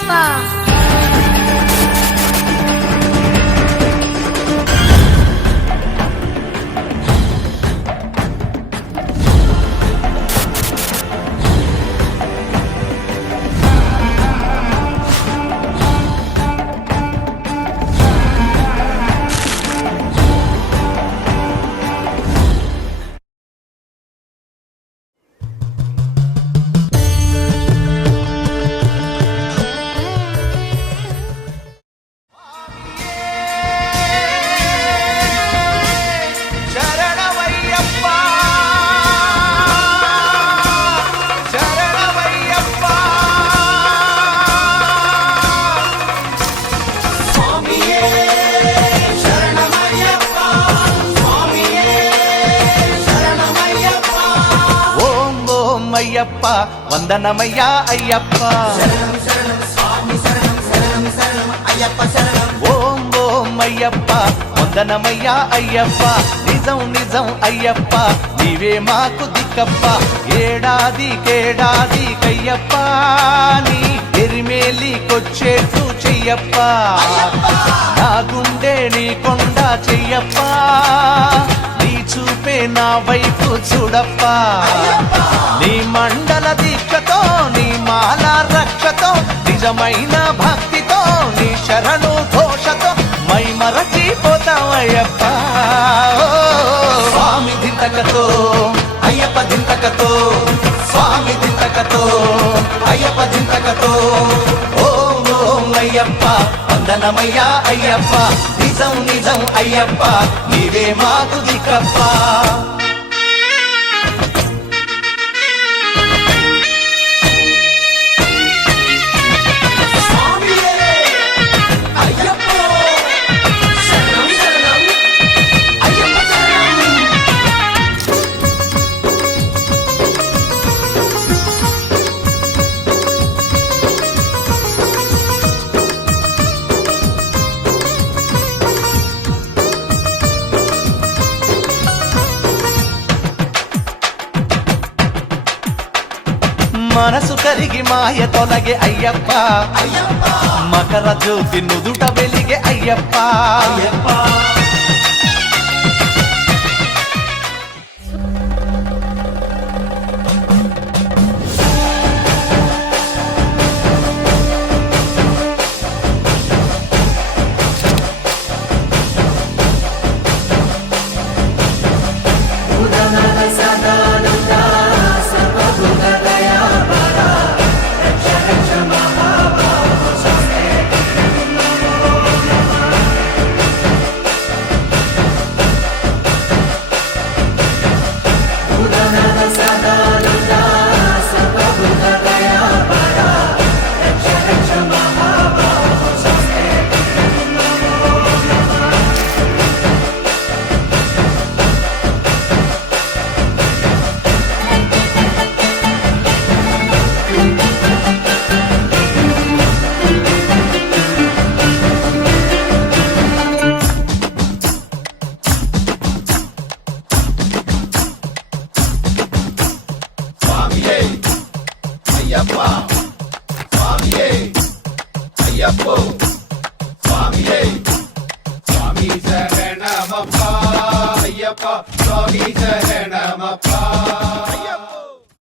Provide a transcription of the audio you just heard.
అయ్యప్ప. అయ్యప్ప వందనమయ్యా అయ్యప్ప ఓం ఓం అయ్యప్ప వందనమయ్యా అయ్యప్ప నిజం నిజం అయ్యప్ప నీవే మాకు దిక్కప్ప ఏడాది కయ్యప్ప నీ ఎరిమేలికొచ్చేట్టు చెయ్యప్ప నా గుండె నీ కొండ చెయ్యప్ప నీ చూపే నా వైపు చూడప్ప నీ మండల దీక్షతో నీ మాల రక్షతో నిజమైన భక్తితో నీ శరణు ఘోషతో మై మరచిపోతావయ్యప్ప స్వామి దింతకతో అయ్యప్ప దింతకతో స్వామి దింతకతో అయ్యప్ప దింతకతో ఓం ఓం అయ్యప్ప వందనమయ్యా అయ్యప్ప నిజం నిజం అయ్యప్ప నీవే మాకు దిక్కప్ప మనసు కరిగి మాయ తొలగే అయ్యప్ప మకర జ్యోతి నుదుట వెలిగే అయ్యప్ప అయ్యప్పో స్వామియే స్వామి శరణమప్ప అయ్యప్ప స్వామి